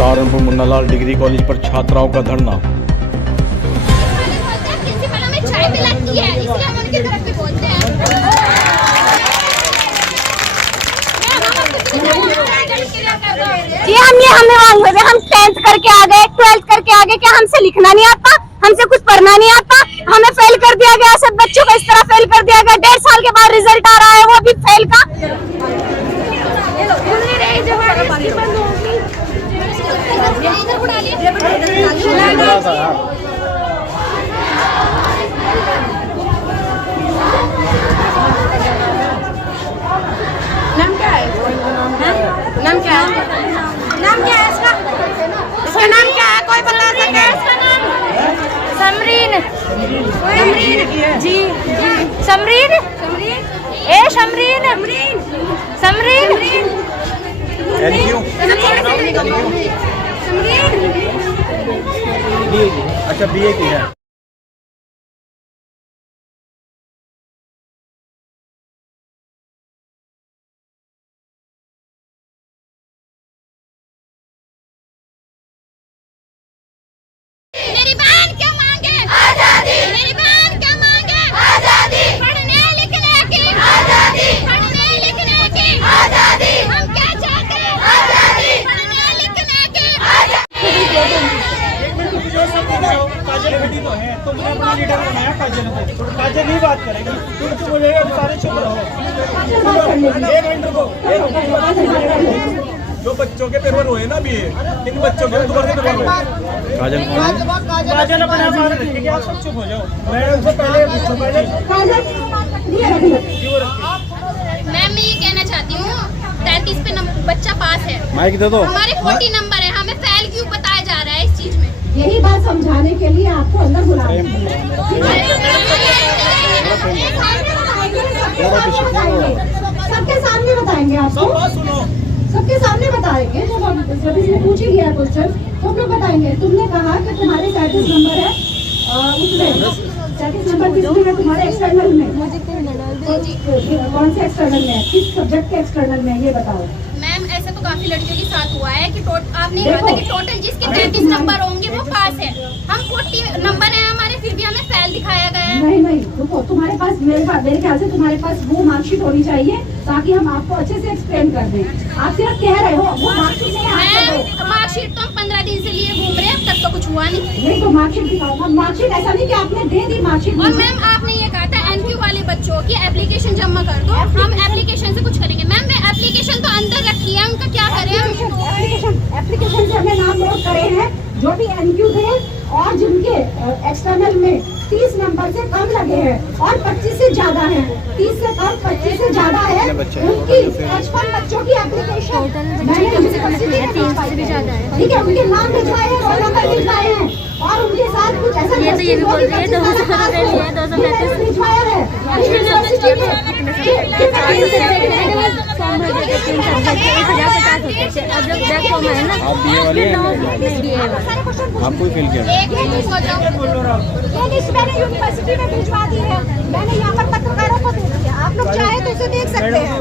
Saharanpur Munnalal degree college पर छात्राओं का धरना। जी हमें मांग हम 10th करके आ गए, 12th करके आ गए, क्या हमसे लिखना नहीं आता, हमसे कुछ पढ़ना नहीं आता, हमें फेल कर दिया गया। सब बच्चों को इस तरह फेल कर दिया गया। 1.5 साल के बाद रिजल्ट आ रहा है, वो भी फेल का। नाम क्या है? नाम क्या है? नाम क्या है इसका? इसका नाम क्या है? कोई बता सके इसका नाम? समरीन। समरीन जी समरीन। ए समरीन। समरीन। अच्छा बीए की है। मेरी बहन क्या मांगे? आजादी। मेरी बहन क्या मांगे? आजादी। पढ़ने लिखने की आजादी। पढ़ने लिखने की आजादी। हम क्या चाहते हैं? आजादी। पढ़ने लिखने की आजादी। काजल बेटी तो है, तो मुझे अपना लीडर बनाया काजल को। काजल नहीं बात करेगी, तुम बोलेगा सारे चुप रहो। एक मिनट रुको। जो बच्चों के पेपर हुए ना अभी, इन बच्चों के दोबारा से पेपर काजल काजल अपने आप बात रखेगी, आप सब चुप हो जाओ। मैं उनसे पहले मैम मैं ये कहना चाहती हूँ 33 पे बच्चा पास है, माइक दे दो। हमारे 40 नंबर है, हमें फेल क्यों बताया जा रहा है इस चीज में? यही बात समझाने के लिए आपको अंदर बुलाया। सबके सामने बताएंगे आपको, सबके सामने बताएंगे। जब इसने पूछ ही लिया क्वेश्चन तो हम लोग बताएंगे। तुमने कहा कि तुम्हारे 37 नंबर है, उसमें 37 नंबर किसमें है? तुम्हारे एक्सटर्नल में। कौन से एक्सटर्नल में है? किस सब्जेक्ट के एक्सटर्नल में है ये बताओ। मैम ऐसा तो काफी लड़कियों के साथ हुआ है कि आपने कहा था कि टोटल जिसके 33 नंबर होंगे वो पास है। हम 40 नंबर है हमारे, फिर भी हमें फेल दिखाया गया है। नहीं देखो, तुम्हारे पास मेरे ख्याल से तुम्हारे पास वो मार्कशीट होनी चाहिए ताकि हम आपको अच्छे से एक्सप्लेन कर दें। आप सिर्फ कह रहे हो वो मार्कशीट नहीं है। मार्कशीट तो हम 15 दिन से लिए घूम रहे हैं, अब तक तो कुछ हुआ नहीं। तो मार्कशीट दिखाओ। मार्कशीट ऐसा नहीं कि आपने दे दी मार्कशीट। और मैम आपने ये कहा था एनक्यू वाले बच्चों की एप्लीकेशन जमा कर दो, हम एप्लीकेशन से कुछ करेंगे। मैम मैं एप्लीकेशन तो अंदर रखी है, उनका क्या करें? एप्लीकेशन से हमने नाम नोट करे हैं जो भी एनक्यू थे और जिनके एक्सटर्नल में 30 नंबर से कम लगे हैं और 25 से ज्यादा है। 30 से कम 25 से ज्यादा है, उनकी 55 बच्चों की एप्लीकेशन ठीक है, उनके नाम लिखवाए हैं, रोल नंबर लिखवाए हैं और उनके साथ कुछ ऐसा लिखवाया आपको ही फेल किया। मैंने यूनिवर्सिटी में भिजवा दी है, मैंने यहाँ पर पत्रकारों को दे दिया। आप लोग चाहे तो इसे देख सकते हैं।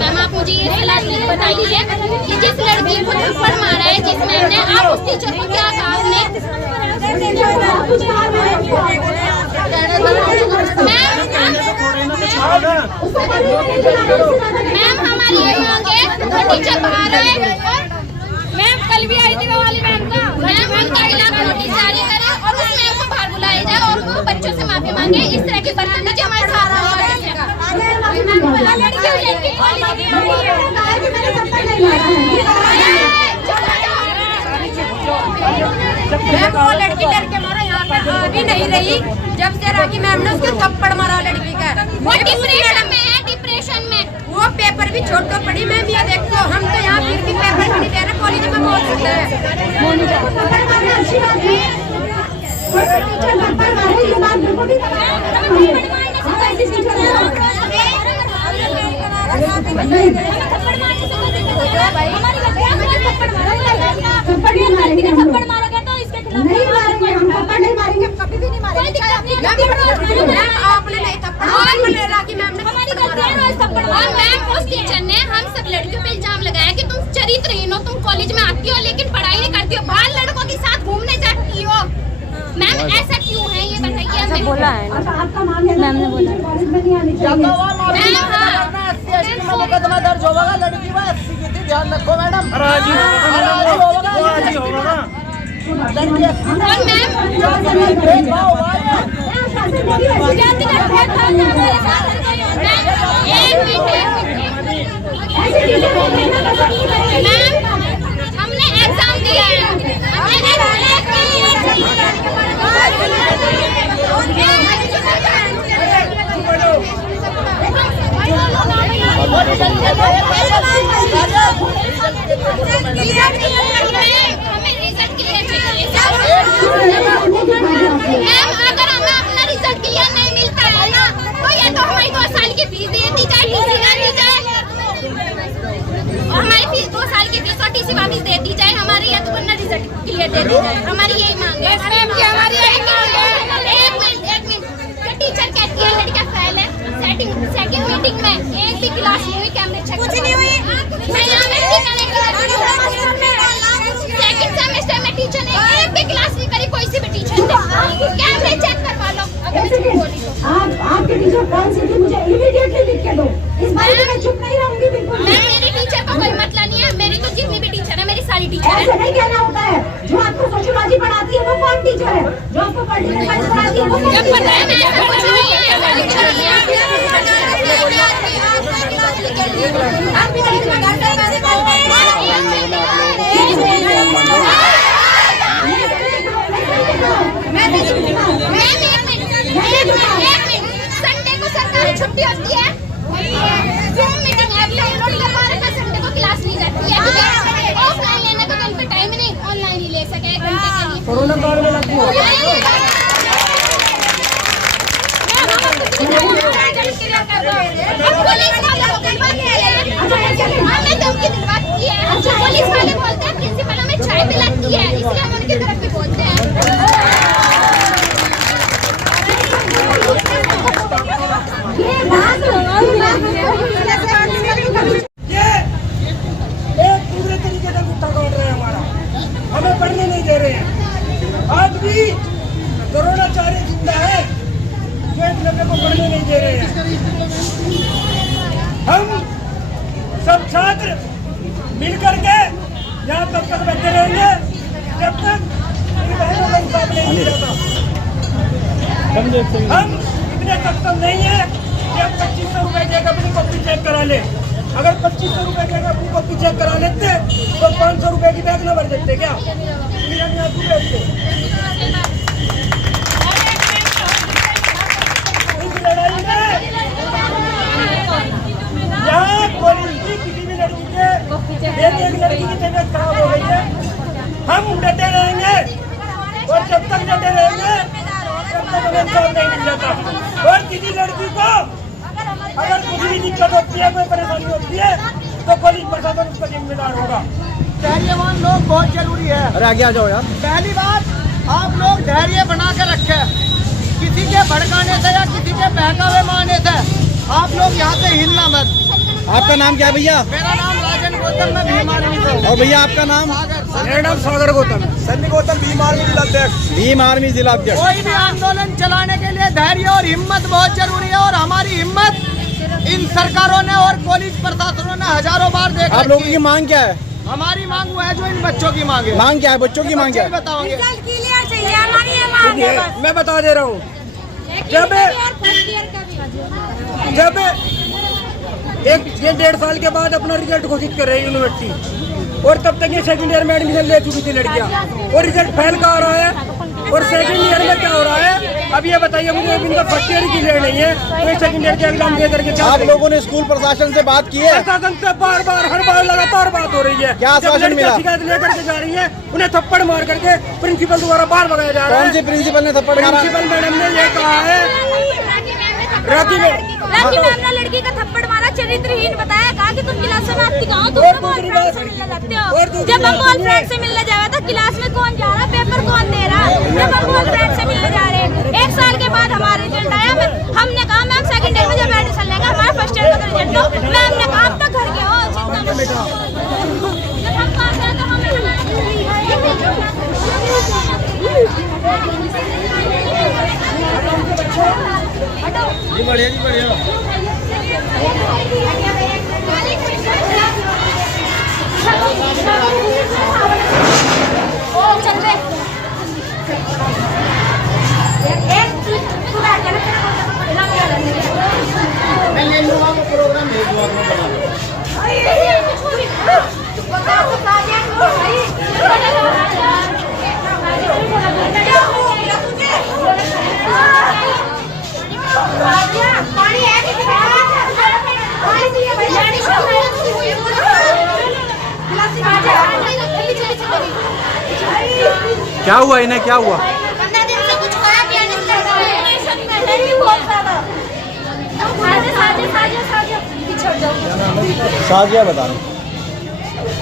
मैम आप मुझे ये सलाह बताइए कि जिस लड़की को थप्पड़ मारा है जिस मैम ने, आप उस टीचर को क्या कहा आपने? मैम हमारी ये मांग है, वो टीचर बाहर आए और मैम कल भी आई थी वो वाली मैम का, मैम उनके खिलाफ नोटिस जारी करे और उस मैम को बाहर बुलाया जाए और वो बच्चों से माफी मांगे। इस तरह की बदतमीजी हमारे साथ वो लड़की डर के मारा यहाँ पे आ भी नहीं रही जब से राखी मैम ने उसको थप्पड़ मारा लड़की का। वो डिप्रेशन में है, डिप्रेशन में। वो पेपर भी छोड़ दो पड़ी मैम, ये देखो हम तो यहाँ फिर भी पेपर भी नहीं दे रहे, कॉलेज में पहुँच सकते हैं। थप्पड़ मारोगे तो इसके खिलाफ नहीं मारेंगे, हम थप्पड़ नहीं मारेंगे, कभी भी नहीं मारेंगे। आपने नहीं थप्पड़, मैम उस टीचर ने बहुत लड़कियों पे इल्जाम लगाया कि तुम चरित्रहीन हो, तुम कॉलेज में आती हो लेकिन पढ़ाई नहीं करती हो, बाहर लड़कों के साथ घूमने जाती हो। मैम ऐसा क्यों है ये बताइए हमें। बोला है अच्छा आपका मांग है मैम ने बोला कॉलेज में नहीं आनी चाहिए। मुकदमा दर्ज होगा, लड़की में 80 की थी, ध्यान रखो मैडम। राजी होगा ना। और मैम हमने एग्जाम दिया है, हमें रिजल्ट क्लियर चाहिए। मैम अगर हमें अपना रिजल्ट क्लियर नहीं मिलता है ना तो या तो हमारी 2 साल की फीस दे दी जाए, टीसी ना दी जाए, और हमारी फीस 2 साल की फीस और टीसी वापस दे दी जाए हमारी, या तो वरना रिजल्ट क्लियर दे दी जाए। हमारी यही मांग है मैम की, हमारी यही मांग है। एक मिनट जो टीचर कहती है लड़कियां फेल है, सेकंड मीटिंग में एक भी क्लास नहीं हुई, कैमरे चेक कुछ नहीं हुई। सेकंड सेमेस्टर में टीचर ने एक भी क्लास नहीं करी, कोई सी भी टीचर ने, कैमरे चेक करवा लो। आपके टीचर कौन सी थी मुझे इमीडिएटली लिख के दो, इस बारे में मैं चुप नहीं रहूंगी बिल्कुल। मेरी टीचर का कोई मतलब नहीं है, मेरी तो जितनी भी टीचर है मेरी सारी टीचर है। ऐसे नहीं कहना होता है, जो आपको सोशियोलॉजी पढ़ाती है वो कौन टीचर है, जो आपको पॉलिटिकल साइंस पढ़ाती है वो कौन टीचर है। संडे को सरकारी छुट्टी होती है, जूम मीटिंग ऐप डाउनलोड करवा रखा, संडे को क्लास नहीं जाती है। ऑफलाइन लेने का तो इनका टाइम ही नहीं, ऑनलाइन ही ले सके 1 घंटे के लिए। कोरोना काल में लगती है। पुलिस वाले हमें धमकी दिलवाती है, पुलिस वाले बोलते हैं प्रिंसिपल हमें चाय पिलाती है, इसलिए हम उनकी तरफ भी बोलते हैं। ये एक पूरे तरीके से गुट्टा काट रहे हैं हमारा, हमें पढ़ने नहीं दे रहे हैं। आज भी कोरोनाचारी जिंदा है जो एक लड़के को पढ़ने नहीं दे रहे हैं। हम सब छात्र मिलकर के यहाँ तब तक बैठे रहेंगे जब तक इन बहनों का इंसाफ नहीं मिल जाता। हम इतने सक्षम नहीं है कि हम 2500 रुपए देकर अपनी कॉपी चेक करा ले। अगर 2500 रुपए देकर अपनी कॉपी चेक करा लेते तो 500 रुपए की बैग न भर देते क्या? इस लड़ाई में यहाँ कॉलेज की किसी भी लड़की के एक लड़की की तबीयत खराब हो गई है, हम डटे रहेंगे और जब तक डटे रहेंगे तब तक हमें इंसाफ नहीं मिल जाता। और किसी लड़की को अगर कुछ भी दिक्कत होती है, कोई परेशानी होती है तो कॉलेज प्रशासन उसका जिम्मेदार होगा। धैर्यवान लोग बहुत जरूरी है। अरे आगे आ जाओ यार। पहली बात, आप लोग धैर्य बना के रखें, किसी के भड़काने से या किसी के बहकावे मारने से आप लोग यहाँ से हिलना मत। आपका नाम क्या है भैया? मेरा नाम राजन गौतम, मैं भीम आर्मी से हूँ। और भैया आपका नाम? मेरा नाम सागर गौतम, सन्नी गौतम, भीम आर्मी जिलाध्यक्ष। भीम आर्मी जिलाध्यक्ष। कोई भी आंदोलन चलाने के लिए धैर्य और हिम्मत बहुत जरूरी है, और हमारी हिम्मत इन सरकारों ने और पुलिस प्रशासनों ने हजारों बार देखा। आप लोगों की मांग क्या है? हमारी मांग वो है जो इन बच्चों की मांग है। मांग क्या है? बच्चों की मांग क्या है? बताओगे? मैं बता दे रहा हूँ, जब ये 1.5 साल के बाद अपना रिजल्ट घोषित कर रही है यूनिवर्सिटी, और तब तक ये सेकंड ईयर में एडमिशन ले चुकी थी लड़कियां, और रिजल्ट फेल का आ रहा है, और सेकंड ईयर में क्या हो रहा है अब ये बताइए मुझे। इनका फर्स्ट ईयर की क्लियर नहीं है तो ये सेकंड ईयर के एग्जाम दे करके क्या? आप लोगों ने स्कूल प्रशासन से बात की है? प्रशासन से बार हर बार लगातार बात हो रही है। क्या आश्वासन मिला? शिकायत लेकर के जा रही है, उन्हें थप्पड़ मार करके प्रिंसिपल द्वारा बाहर भगाया जा रहा है। कौन से प्रिंसिपल ने थप्पड़ मारा? प्रिंसिपल मैडम ने ये कहा है, राखी मैम ने लड़की का थप्पड़ मारा, चरित्रहीन बताया, कहा कि तुम क्लास में आती कहाँ, तुम तो बॉयफ्रेंड से मिलने लगते हो। जब हम बॉयफ्रेंड से मिलने जा रहे तो क्लास में कौन जा रहा, पेपर कौन दे रहा? जब हम बॉयफ्रेंड से मिलने जा रहे 1 साल के बाद हमारा रिजल्ट आया, हमने कहा मैम सेकंड ईयर में जब एडमिशन लेंगे हमारा फर्स्ट ईयर का रिजल्ट लो। मैम ने कहा अब तक घर के हो, जितना जी बढ़िया जी बढ़िया। मैं ले लूँगा वो प्रोग्राम भेज दूँगा आपको बना। क्या हुआ इन्हें, क्या हुआ? 15 दिन से कुछ खाया पिया नहीं बहुत ज्यादा। साजिया बता रही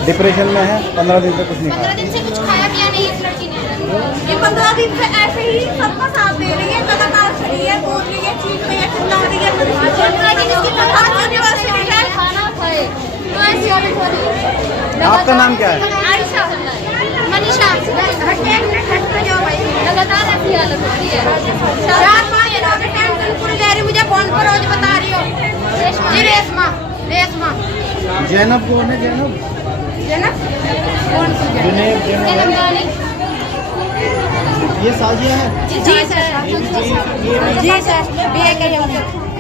डिप्रेशन में है, 15 दिन से कुछ नहीं 15 खाया। दिन से कुछ खाया पिया नहीं इस लड़की ने। ये 15 दिन से ऐसे ही सबका साथ दे रही है, लगातार खड़ी है, बोल रही है, चीख रही है, चिल्ला रही है। खाना खाए आपका नाम क्या है? आयशा, मनीषा। लगातार ऐसी हालत हो रही है। 4-5 दिनों से टेंशन पूरी ले रही, मुझे फोन पर रोज बता रही हो। जी रेशमा, रेशमा जैनब कौन है? जैनब कौन सी जुनेब, जैनब गानी? ये साजिया है। जी सर, जी सर, बिया के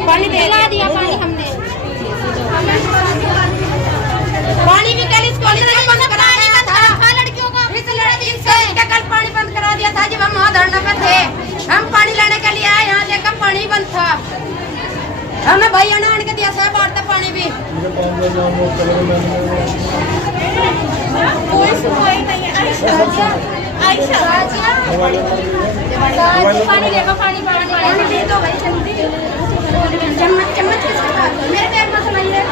पानी पिला दिया। पानी हमने पानी भी कल इस कॉलेज में बंद करा दिया था लड़कियों का। इस लड़की से कल पानी बंद करा दिया था जब हम वहाँ धरना पे थे। हम पानी लेने के लिए आए, यहाँ देखा पानी बंद था। हमें भैया ने आने के दिया सब बार तक पानी भी। कोई सुनवाई नहीं है। आयशा पानी देखो, पानी दे दो भाई जल्दी। चम्मच किसके पास? मेरे बैग में सुनाइए।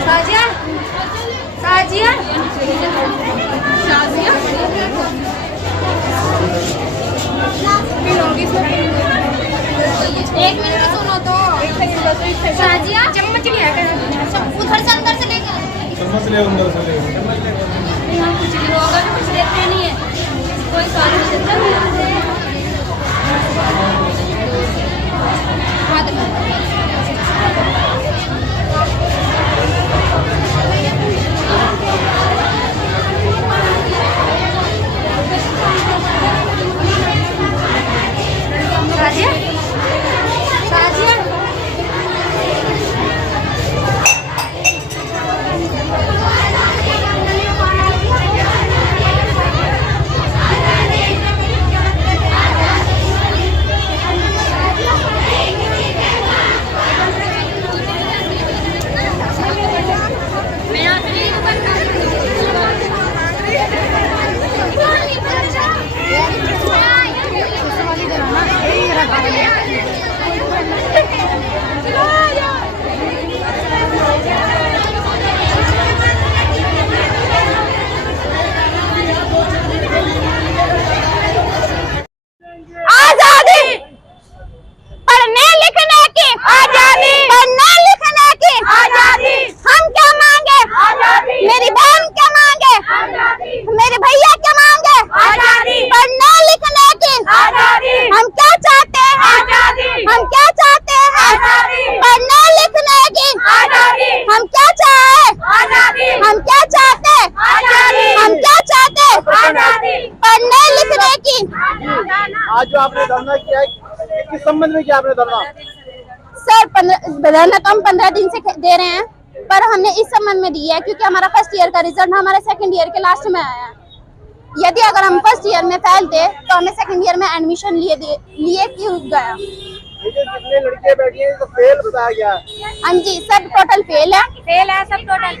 साजिया, साजिया, साजिया। एक मिनट सुनो तो। साजिया चम्मच नहीं है, उधर से अंदर से लेकर चम्मच ले अंदर से ले। यहाँ कुछ भी होगा तो कुछ देते नहीं है, कोई सॉल्यूशन नहीं है। साजिया, साजिया आज जो आपने धरना किया है, किस संबंध में किया आपने धरना? सर धरना तो हम 15 दिन से दे रहे हैं, पर हमने इस संबंध में दिया है क्योंकि हमारा फर्स्ट ईयर का रिजल्ट हमारे सेकंड ईयर के लास्ट में आया है। यदि अगर हम फर्स्ट ईयर में फैलते तो हमें सेकंड ईयर में एडमिशन लिए क्यों गया। जितने लड़के बैठी हैं तो फेल बताया गया है। हाँ जी, सब टोटल फेल है सब टोटल।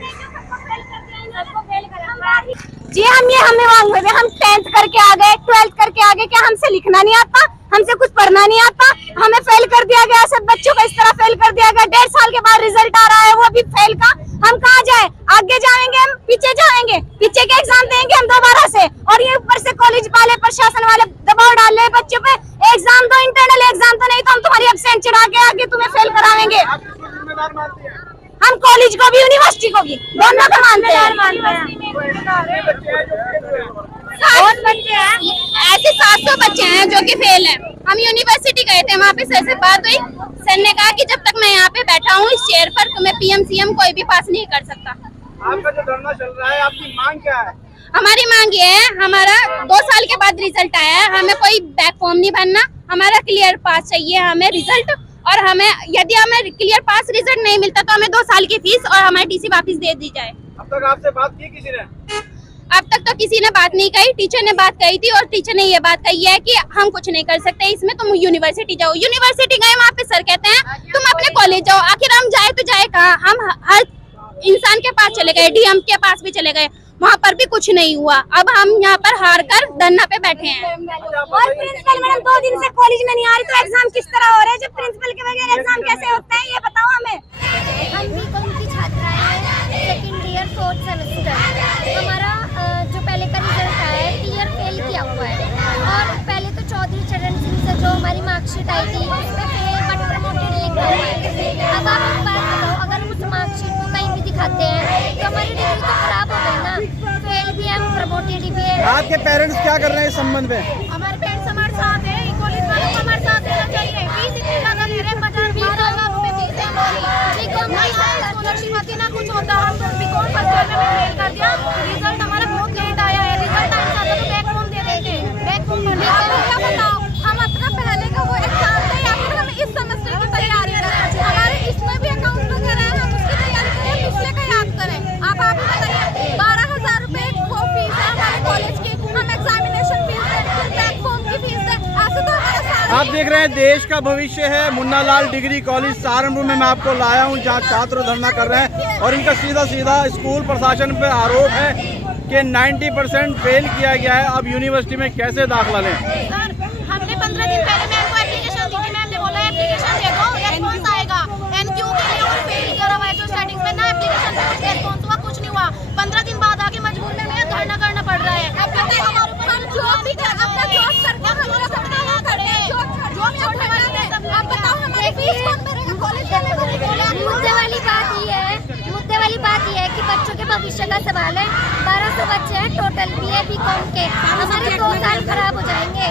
जी हमें मांग रहे, हम 10th करके आ गए, 12th करके आ गए, क्या हमसे लिखना नहीं आता, हमसे कुछ पढ़ना नहीं आता, हमें फेल कर दिया गया। सब बच्चों को इस तरह फेल कर दिया गया। 1.5 साल के बाद रिजल्ट आ रहा है, वो भी फेल का। हम कहाँ जाए? आगे जाएंगे हम पीछे जाएंगे, पीछे के एग्जाम देंगे हम दोबारा से। और ये ऊपर से कॉलेज वाले प्रशासन वाले दबाव डाल रहे बच्चों पे, एग्जाम दो, इंटरनल एग्जाम तो नहीं तो हम तुम्हारी एब्सेंट चढ़ा के आगे तुम्हें फेल कराएंगे। हम कॉलेज को भी यूनिवर्सिटी को भी दोनों को मानते हैं। बहुत बच्चे हैं, ऐसे 700 बच्चे हैं जो कि फेल हैं। हम यूनिवर्सिटी गए थे, वहाँ पे सर से बात हुई। सर ने कहा कि जब तक मैं यहाँ पे बैठा हूँ इस चेयर पर, तुम्हें पीएम सीएम कोई भी पास नहीं कर सकता। आपका जो धरना चल रहा है, आपकी मांग क्या है? हमारी मांग ये है, हमारा 2 साल के बाद रिजल्ट आया है, हमें कोई बैक फॉर्म नहीं भरना, हमारा क्लियर पास चाहिए हमें रिजल्ट। और हमें यदि हमें क्लियर पास रिजल्ट नहीं मिलता तो हमें 2 साल की फीस और हमारी टीसी वापस दे दी जाए। अब तक आपसे बात की किसी ने? अब तक तो किसी ने बात नहीं कही, टीचर ने बात कही थी और टीचर ने ये बात कही है कि हम कुछ नहीं कर सकते इसमें, तुम यूनिवर्सिटी जाओ। यूनिवर्सिटी गए, वहाँ पे सर कहते हैं तुम अपने कॉलेज जाओ। आखिर हम जाए तो जाए कहाँ? हम हर इंसान के पास चले गए, डीएम के पास भी चले गए, वहाँ पर भी कुछ नहीं हुआ। अब हम यहाँ पर हार कर धरना पे बैठे हैं। और प्रिंसिपल मैडम 2 दिन से कॉलेज में नहीं आ रही, तो एग्जाम किस तरह हो रहे हैं? जब प्रिंसिपल के बगैर एग्जाम कैसे होते हैं, ये बताओ हमें। हम बीकॉम की छात्रा है, सेकंड ईयर 4th सेमेस्टर। हमारा जो पहले का रिजल्ट आया है, क्लियर फेल किया हुआ है। और पहले तो चौधरी चरण सिंह से जो हमारी मार्कशीट आई थी उसमें फेल बट प्रमोटेड लिखा हुआ है। अब आप एक बात बताओ, अगर उस मार्कशीट को कहीं भी दिखाते हैं तो हमारी डिग्री तो खराब हो गई ना। फेल भी है, प्रमोटेड भी है। आपके पेरेंट्स क्या कर रहे हैं इस संबंध में? हमारे पेरेंट्स हमारे साथ है, कॉलेज वालों को हमारे साथ रहना चाहिए। फीस इतनी ज्यादा ले रहे हैं, 12,000 रुपए फीस है हमारी। बीकॉम नहीं है, स्कॉलरशिप आती ना कुछ होता, हम बीकॉम फर्स्ट ईयर में फेल कर दिया। रिजल्ट हमारा बहुत लेट आया है, रिजल्ट आने जाता तो बैक फॉर्म दे देते, बैक फॉर्म भरने का क्या बताओ। हम अपना पहले का वो एग्जाम थे या फिर हम इस सेमेस्टर की तैयारी करें? हमारे इसमें भी अकाउंट वगैरह है, हम उसकी तैयारी करें, पिछले का याद करें। आप ही बताइए, 12,000 रुपए वो फीस है हमारे कॉलेज की, हम एग्जामिनेशन फीस दें, बैक फॉर्म की फीस दें, ऐसे तो हमारे। आप देख रहे हैं देश का भविष्य है मुन्ना लाल डिग्री कॉलेज सहारनपुर में मैं आपको लाया हूं, जहां छात्र धरना कर रहे हैं और इनका सीधा सीधा स्कूल प्रशासन पर आरोप है कि 90% फेल किया गया है। अब यूनिवर्सिटी में कैसे दाखिला लें? सर, हमने 15 दिन पहले मैम को एप्लीकेशन दी थी, मैम ने बोला एप्लीकेशन दे दो, रेस्पॉन्स आएगा। एनक्यू के लिए और फेल किया हुआ है जो स्टार्टिंग में ना एप्लीकेशन पे कुछ रेस्पॉन्स हुआ, कुछ नहीं हुआ। 15 दिन बाद आके मजबूर में हमें धरना करना पड़ रहा है। अब कहते हैं हमारे ऊपर हम जॉब भी कर, अपना जॉब करके हमारा सपना वहाँ खड़े हैं, जॉब छोड़ने वाले हैं। अब बताओ हमारी फीस कौन भरेगा? कॉलेज जाने वाले। मुद्दे वाली बात ये है कि बच्चों के भविष्य का सवाल है। 1200 बच्चे हैं टोटल बीए बीकॉम के, हमारे 2 साल खराब हो जाएंगे।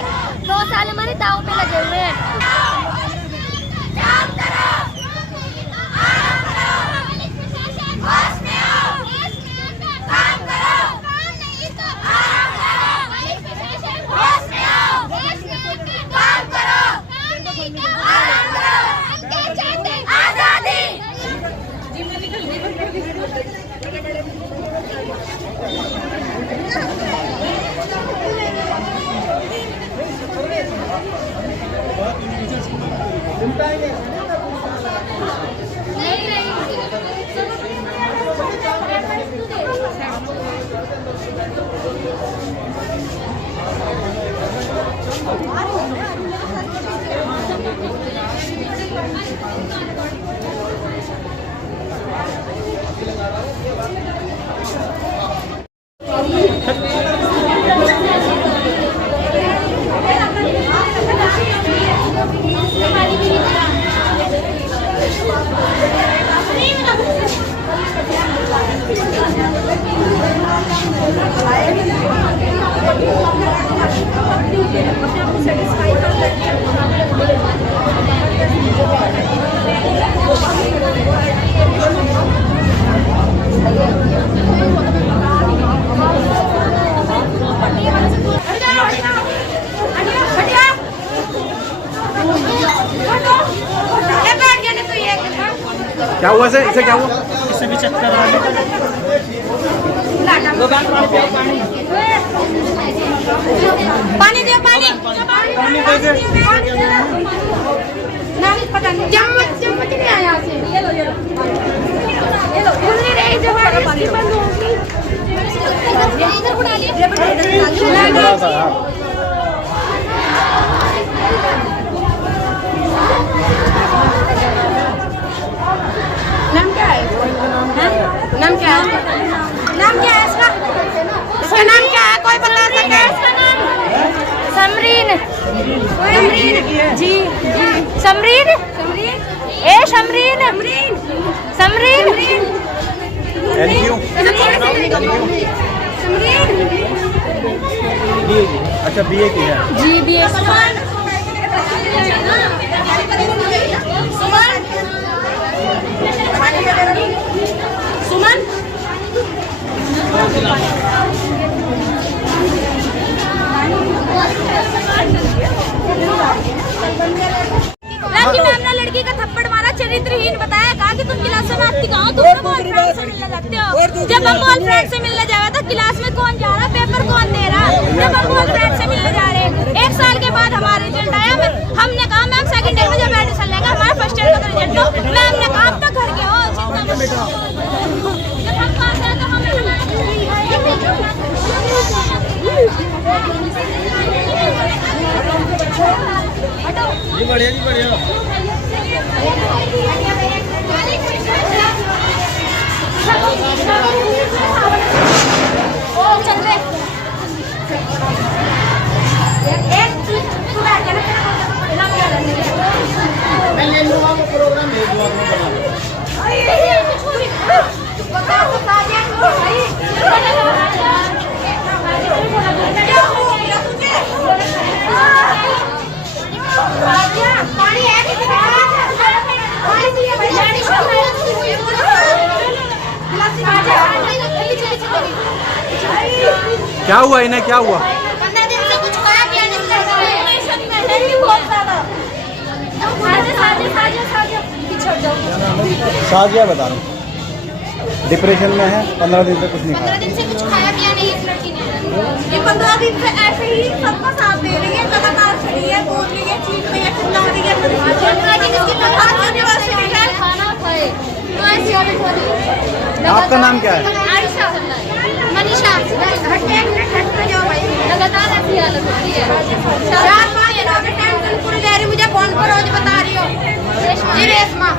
2 साल हमारे दाव पे लगे हुए हैं। क्या हुआ इसे क्या हुआ? इसे भी चेक करा लो। पानी दे, पानी दे दे। चम्मच नहीं आया से। ये लो खुल नहीं रही, जो हमारी बंद होगी इधर उड़ा लिए। नाम क्या है? नाम क्या है? नाम क्या है इसका? इसका नाम क्या है? कोई बता सके इसका नाम? समरीन। समरीन जी जी। समरीन ए समरीन समरीन समरीन। अच्छा बीए की है। जी BA। सुमन मैम ने लड़की का थप्पड़ मारा, चरित्रहीन बताया, कहा कि तुम क्लास में आती कहाँ, तुम तो बॉयफ्रेंड से मिलने लगते हो। जब हम बॉयफ्रेंड से मिलने जा रहे तो क्लास में कौन जा रहा, पेपर कौन दे रहा, जब हम बॉयफ्रेंड से मिलने जा रहे। 1 साल के बाद हमारा रिजल्ट आया, हमने कहा मैम सेकंड ईयर में जब एडमिशन लेगा हमारा फर्स्ट ईयर का रिजल्ट दो। मैम ने कहा अब तक घर के हो, जब हम पास है तो हमें जी बढ़िया जी बढ़िया। क्या हुआ इन्हें, क्या हुआ? 15 दिन से कुछ खाया पिया नहीं। साजिया बता रहा हूँ, डिप्रेशन में है, 15 दिन से कुछ नहीं 15 खाया। दिन से कुछ खाया पिया नहीं इस लड़की ने। ये 15 दिन से ऐसे ही सबका साथ दे रही है, लगातार खड़ी है, बोल रही है, चीख रही है, चिल्ला रही है। खाना खाए तो ऐसी हालत हो रही है। आपका नाम क्या है? आयशा, मनीषा। लगातार ऐसी हालत हो रही है। 4-5 दिनों से टेंशन पूरी ले रही, मुझे फोन पर रोज बता रही हो। जी रेशमा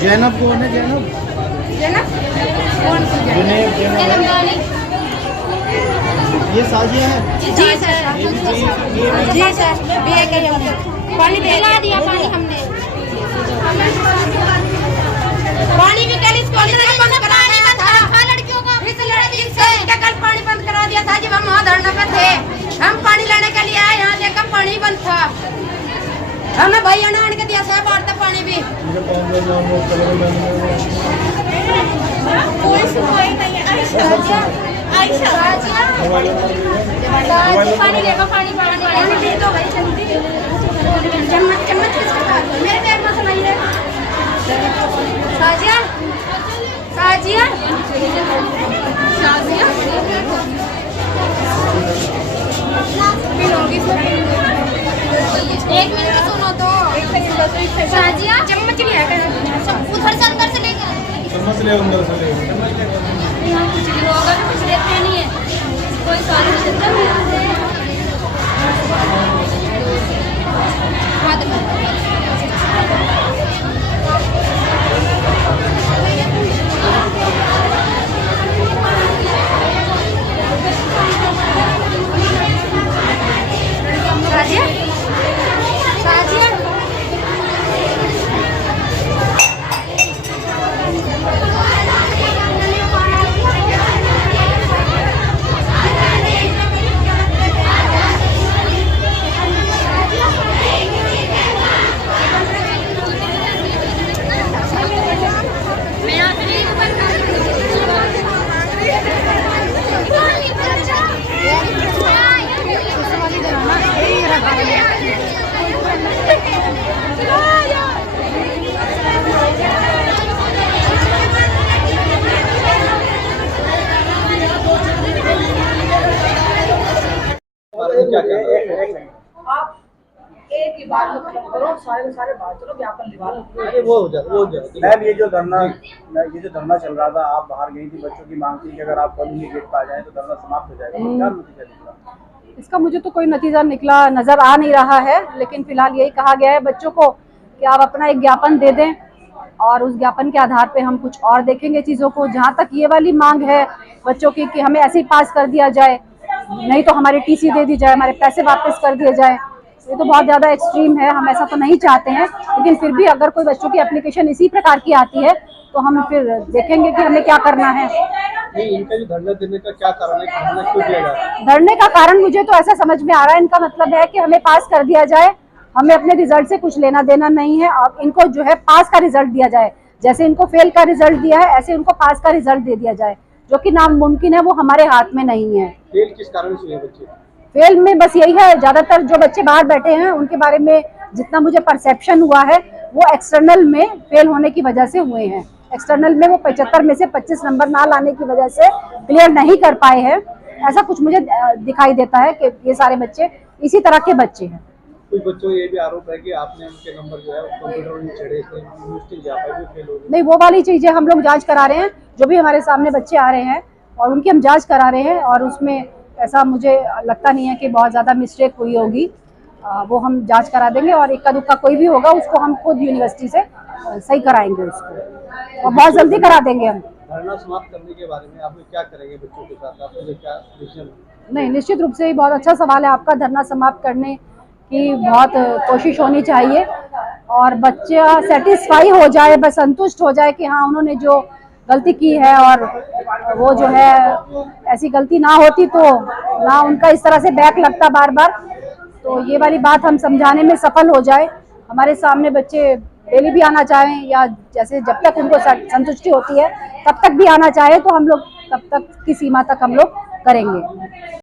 जैनब कौन है? जैनब कौन सी जुनेब, ये साजिया है। जी सर BA के पानी पिला दिया, पानी हमने पानी भी कल इस कॉलेज में बंद करा दिया था लड़कियों का। इस लड़की से कल पानी बंद करा दिया था जब हम वहाँ धरना पे थे। हम पानी लेने के लिए आए, यहाँ देखा पानी बंद था। हमने भैया ने आने के दिया 100 बार तक पानी भी। कोई सुनवाई नहीं है। आयशा पानी लेगा, पानी पी तो भाई जल्दी। चम्मच किसके पास? मेरे पैर में सुनाई दे। साजिया एक मिनट सुनो तो, साजिया चम्मच नहीं है, उधर से अंदर से लेके चम्मच ले, अंदर से ले। यहाँ कुछ भी होगा, कुछ देते नहीं है, कोई सारी देता है। मैम ये जो धरना चल रहा था, आप बाहर गई थी, बच्चों की मांग थी कि अगर आप कल ही गेट पर आ जाए तो धरना समाप्त हो जाएगा, क्या नतीजा निकला? इसका मुझे तो कोई नतीजा निकला नजर आ नहीं रहा है, लेकिन फिलहाल यही कहा गया है बच्चों को कि आप अपना एक ज्ञापन दे दें और उस ज्ञापन के आधार पे हम कुछ और देखेंगे चीज़ों को। जहाँ तक ये वाली मांग है बच्चों की कि हमें ऐसे ही पास कर दिया जाए, नहीं तो हमारी टीसी दे दी जाए, हमारे पैसे वापस कर दिए जाए, ये तो बहुत ज़्यादा एक्सट्रीम है। हम ऐसा तो नहीं चाहते हैं, लेकिन फिर भी अगर कोई बच्चों की एप्लीकेशन इसी प्रकार की आती है तो हम फिर देखेंगे कि हमें क्या करना है। नहीं, इनका जो धरना देने का क्या कारण है, धरना क्यों दिया जा रहा है? धरने का कारण मुझे तो ऐसा समझ में आ रहा है, इनका मतलब है कि हमें पास कर दिया जाए, हमें अपने रिजल्ट से कुछ लेना देना नहीं है, और इनको जो है पास का रिजल्ट दिया जाए। जैसे इनको फेल का रिजल्ट दिया है, ऐसे इनको पास का रिजल्ट दे दिया जाए, जो कि नामुमकिन है, वो हमारे हाथ में नहीं है। फेल किस कारण से हुए बच्चे? फेल में बस यही है, ज्यादातर जो बच्चे बाहर बैठे हैं उनके बारे में जितना मुझे परसेप्शन हुआ है, वो एक्सटर्नल में फेल होने की वजह से हुए हैं। एक्सटर्नल में वो 75 में से 25 नंबर ना लाने की वजह से क्लियर नहीं कर पाए हैं, ऐसा कुछ मुझे दिखाई देता है कि ये सारे बच्चे इसी तरह के बच्चे हैं। कुछ बच्चों ये भी आरोप है कि आपने उनके नंबर जो है कंप्यूटर में छेड़े थे, यूनिवर्सिटी जा पाए, फेल हो गए। नहीं, वो वाली चीजें हम लोग जांच करा रहे हैं, जो भी हमारे सामने बच्चे आ रहे हैं और उनकी हम जांच करा रहे हैं, और उसमें ऐसा मुझे लगता नहीं है कि बहुत ज्यादा मिस्टेक हुई होगी। वो हम जांच करा देंगे, और इक्का दुक्का कोई भी होगा उसको हम खुद यूनिवर्सिटी से सही कराएंगे उसको, और बहुत जल्दी करा देंगे हम। धरना समाप्त करने के बारे में आप लोग क्या करेंगे बच्चों के साथ, आप लोग क्या डिसीजन? नहीं, निश्चित रूप से ही बहुत अच्छा सवाल है आपका। धरना समाप्त करने की बहुत कोशिश होनी चाहिए, और बच्चा सेटिस्फाई हो जाए, बस संतुष्ट हो जाए कि हाँ उन्होंने जो गलती की है, और वो जो है ऐसी गलती ना होती तो ना उनका इस तरह से बैक लगता बार बार। तो ये वाली बात हम समझाने में सफल हो जाए। हमारे सामने बच्चे डेली भी आना चाहें, या जैसे जब तक उनको संतुष्टि होती है तब तक भी आना चाहे, तो हम लोग तब तक की सीमा तक हम लोग करेंगे।